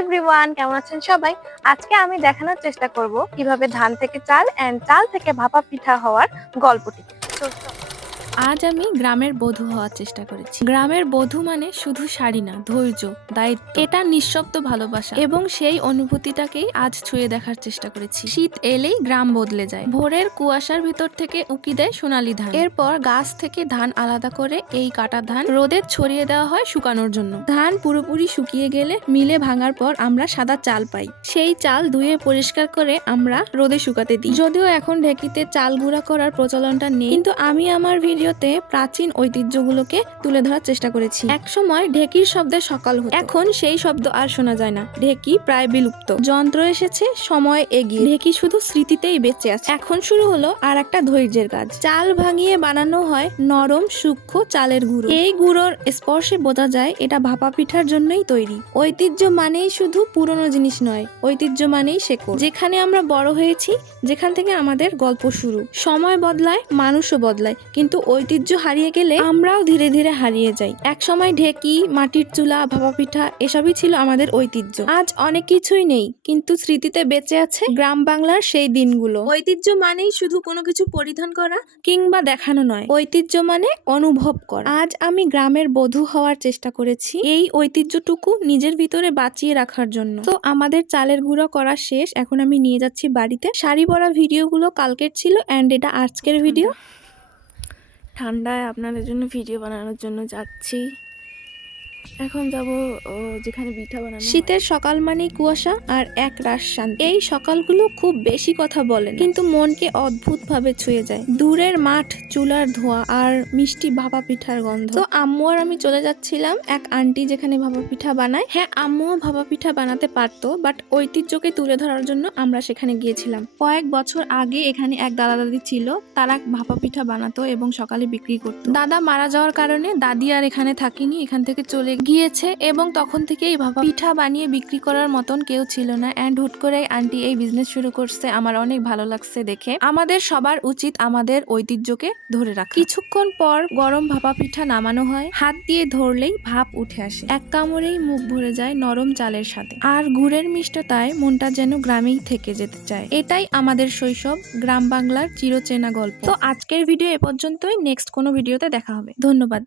Everyone, কেমন আছেন সবাই? আজকে আমি দেখানোর চেষ্টা করব কিভাবে ধান থেকে চাল এন্ড চাল থেকে ভাপা পিঠা হওয়ার গল্পটি। তো আজ আমি গ্রামের বধূ হওয়ার চেষ্টা করেছি। গ্রামের বধূ মানে শুধু শাড়ি না, ধৈর্য, দায়িত্ব, এটা নিঃশব্দ ভালোবাসা এবং সেই অনুভূতিটাকেই আজ ছুঁয়ে দেখার চেষ্টা করেছি। শীত এলেই গ্রাম বদলে যায়। ভোরের কুয়াশার ভিতর থেকে উকি দেয় সোনালী ধান। এরপর গাছ থেকে ধান আলাদা করে এই কাটা ধান রোদে ছড়িয়ে দেওয়া হয় শুকানোর জন্য। ধান পুরোপুরি শুকিয়ে গেলে মিলে ভাঙার পর আমরা সাদা চাল পাই। সেই চাল ধুয়ে পরিষ্কার করে আমরা রোদে শুকাতে দিই। যদিও এখন ঢেকিতে চাল গুঁড়া করার প্রচলনটা নেই, কিন্তু আমি আমার ভিডিওতে প্রাচীন ঐতিহ্যগুলোকে তুলে ধরার চেষ্টা করেছি। একসময় ঢেকির শব্দে সকাল হতো, এখন সেই শব্দ আর শোনা যায় না। ঢেকি প্রায় বিলুপ্ত, যন্ত্র এসেছে সময় এগিয়ে, ঢেকি শুধু স্মৃতিতেই বেঁচে আছে। এখন শুরু হলো আর একটা ধৈর্যের কাজ। চাল ভাঙিয়ে বানানো হয় নরম সূক্ষ্ম চালের গুঁড়ো। এই গুঁড়োর স্পর্শে বোঝা যায় এটা ভাপা পিঠার জন্যই তৈরি। ঐতিহ্য মানেই শুধু পুরনো জিনিস নয়, ঐতিহ্য মানেই শেকড়, যেখানে আমরা বড় হয়েছি, যেখান থেকে আমাদের গল্প শুরু। সময় বদলায়, মানুষও বদলায়, কিন্তু ঐতিহ্য হারিয়ে গেলে আমরাও ধীরে ধীরে হারিয়ে যাই। একসময় ঢেকি, মাটির চুলা, ভাপা পিঠা এসবই ছিল আমাদের ঐতিহ্য। আজ অনেক কিছুই নেই, কিন্তু স্মৃতিতে বেঁচে আছে গ্রাম বাংলার সেই দিনগুলো। ঐতিহ্য মানেই শুধু কোনো কিছু পরিধান করা কিংবা দেখানো নয়, ঐতিহ্য মানে অনুভব করা। আজ আমি গ্রামের বধূ হওয়ার চেষ্টা করেছি এই ঐতিহ্যটুকু নিজের ভিতরে বাঁচিয়ে রাখার জন্য। তো আমাদের চালের গুঁড়ো করা শেষ, এখন আমি নিয়ে যাচ্ছি বাড়িতে। শাড়ি পরা ভিডিওগুলো কালকের ছিল এন্ড এটা আজকের ভিডিও। ঠান্ডায় আপনাদের জন্য ভিডিও বানানোর জন্য যাচ্ছি। এখন যাব যেখানে পিঠা বানানো। শীতের সকাল মানেই কুয়াশা আর এক রাশ শান্তি। এই সকালগুলো খুব বেশি কথা বলেন, কিন্তু মনকে অদ্ভুত ভাবে ছুঁয়ে যায়। দূরের মাঠ, চুলার ধোঁয়া আর মিষ্টি ভাপা পিঠার গন্ধ। তো আম্মু আর আমি চলে যাচ্ছিলাম এক আন্টি যেখানে ভাপা পিঠা বানায়। হ্যাঁ, আম্মুও ভাপা পিঠা বানাতে পারতো, বাট ঐতিহ্যকে তুলে ধরার জন্য আমরা সেখানে গিয়েছিলাম। কয়েক বছর আগে এখানে এক দাদা দাদি ছিল, তারা ভাপা পিঠা বানাতো এবং সকালে বিক্রি করতো। দাদা মারা যাওয়ার কারণে দাদি আর এখানে থাকেনি, এখান থেকে চলে গিয়েছে এবং তখন থেকে এই ভাপা পিঠা বানিয়ে বিক্রি করার মতন কেউ ছিল না। এন্ড হুট করে আন্টি এই বিজনেস শুরু করছে, আমার অনেক ভালো লাগছে দেখে। আমাদের সবার উচিত আমাদের ঐতিহ্যকে ধরে রাখা। কিছুক্ষণ পর গরম ভাপা পিঠা নামানো হয়, হাত দিয়ে ধরলেই ভাপ উঠে আসে, এক কামড়েই মুখ ভরে যায় নরম চালের সাথে, আর গুড়ের মিষ্টতায় মনটা যেন গ্রামেই থেকে যেতে চায়। এটাই আমাদের শৈশব, গ্রাম বাংলার চিরচেনা গল্প। তো আজকের ভিডিও এ পর্যন্তই, নেক্সট কোনো ভিডিওতে দেখা হবে। ধন্যবাদ।